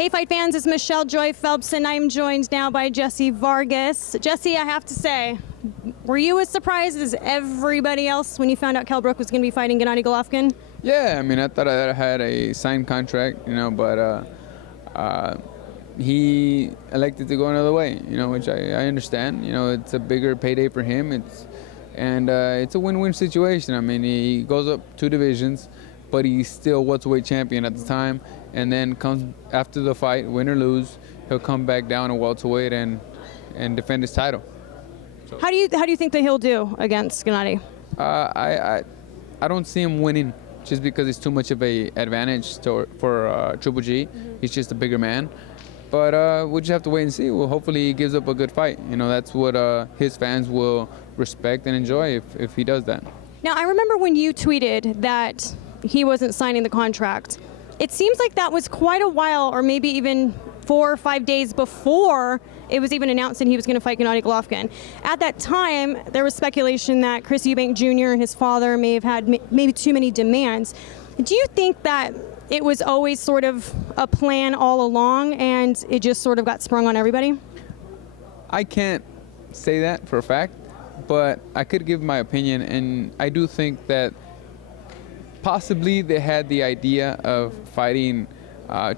Hey Fight fans, it's Michelle Joy Phelps and I'm joined now by Jessie Vargas. Jessie, I have to say, were you as surprised as everybody else when you found out Brook was going to be fighting Gennady Golovkin? Yeah, I mean, I thought I had a signed contract, but he elected to go another way, which I understand. It's a bigger payday for him. It's a win-win situation. I mean, he goes up 2 divisions, but he's still welterweight champion at the time, and then comes after the fight, win or lose, he'll come back down to welterweight and defend his title. So, how do you think that he'll do against Gennady? I don't see him winning just because it's too much of a advantage for Triple G. He's just a bigger man. But we'll just have to wait and see. Well, hopefully he gives up a good fight. That's what his fans will respect and enjoy if he does that. Now, I remember when you tweeted that he wasn't signing the contract. It seems like that was quite a while, or maybe even 4 or 5 days before it was even announced that he was going to fight Gennady Golovkin. At that time, there was speculation that Chris Eubank Jr. and his father may have had maybe too many demands. Do you think that it was always sort of a plan all along and it just sort of got sprung on everybody? I can't say that for a fact, but I could give my opinion, and I do think that possibly they had the idea of fighting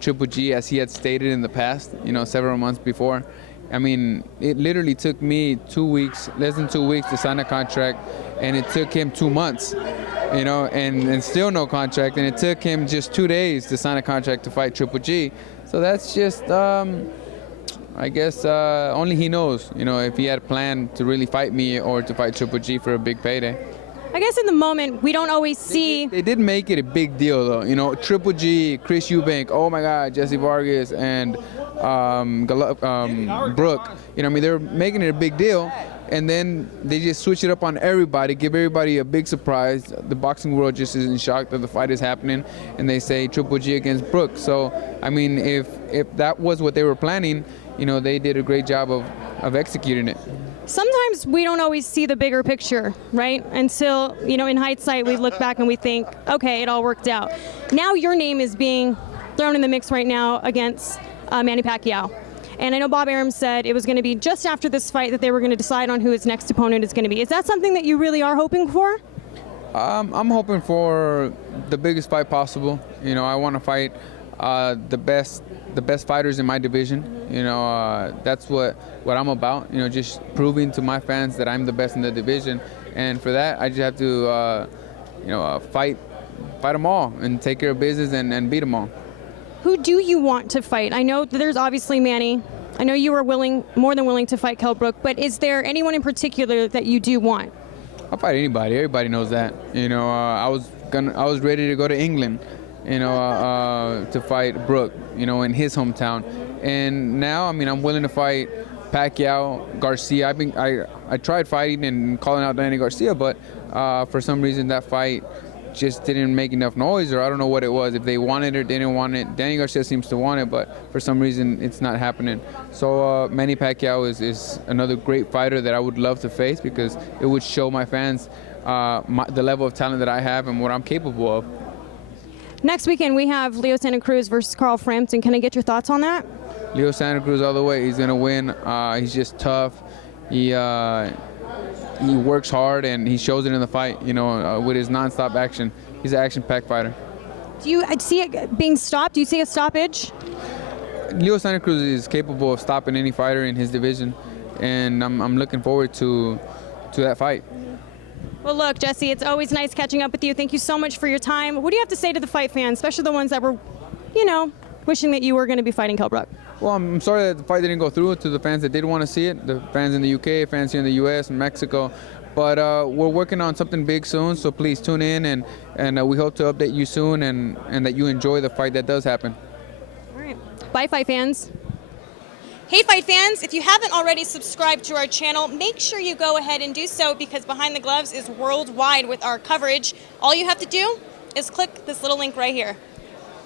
Triple G as he had stated in the past, several months before. I mean, it literally took me 2 weeks, less than 2 weeks to sign a contract, and it took him 2 months, and still no contract, and it took him just 2 days to sign a contract to fight Triple G. So that's just, I guess, only he knows, if he had planned to really fight me or to fight Triple G for a big payday. I guess in the moment, we don't always see... They did make it a big deal, though. Triple G, Chris Eubank, oh my God, Jessie Vargas, and Brook. They're making it a big deal, and then they just switch it up on everybody, give everybody a big surprise. The boxing world just is in shock that the fight is happening, and they say Triple G against Brook. So, I mean, if that was what they were planning, they did a great job of executing it. Sometimes we don't always see the bigger picture, right? Until, in hindsight, we look back and we think, okay, it all worked out. Now your name is being thrown in the mix right now against Manny Pacquiao. And I know Bob Arum said it was going to be just after this fight that they were going to decide on who his next opponent is going to be. Is that something that you really are hoping for? I'm hoping for the biggest fight possible. I want to fight the best fighters in my division. That's what I'm about. Just proving to my fans that I'm the best in the division. And for that, I just have to, fight them all and take care of business and beat them all. Who do you want to fight? I know there's obviously Manny. I know you are more than willing to fight Brook, but is there anyone in particular that you do want? I'll fight anybody. Everybody knows that. I was ready to go to England, to fight Brook, in his hometown. And now, I'm willing to fight Pacquiao, Garcia. I tried fighting and calling out Danny Garcia, but for some reason that fight just didn't make enough noise, or I don't know what it was. If they wanted it or didn't want it. Danny Garcia seems to want it, but for some reason it's not happening. So Manny Pacquiao is another great fighter that I would love to face, because it would show my fans the level of talent that I have and what I'm capable of. Next weekend we have Leo Santa Cruz versus Carl Frampton. Can I get your thoughts on that? Leo Santa Cruz all the way. He's gonna win. He's just tough. He works hard and he shows it in the fight. With his non-stop action. He's an action-packed fighter. Do you see it being stopped? Do you see a stoppage? Leo Santa Cruz is capable of stopping any fighter in his division, and I'm looking forward to that fight. Well, look, Jessie, it's always nice catching up with you. Thank you so much for your time. What do you have to say to the fight fans, especially the ones that were, wishing that you were going to be fighting Brook? Well, I'm sorry that the fight didn't go through. To the fans that did want to see it, the fans in the UK, fans here in the US and Mexico. But we're working on something big soon, so please tune in, and we hope to update you soon, and that you enjoy the fight that does happen. All right. Bye, fight fans. Hey Fight fans, if you haven't already subscribed to our channel, make sure you go ahead and do so, because Behind the Gloves is worldwide with our coverage. All you have to do is click this little link right here.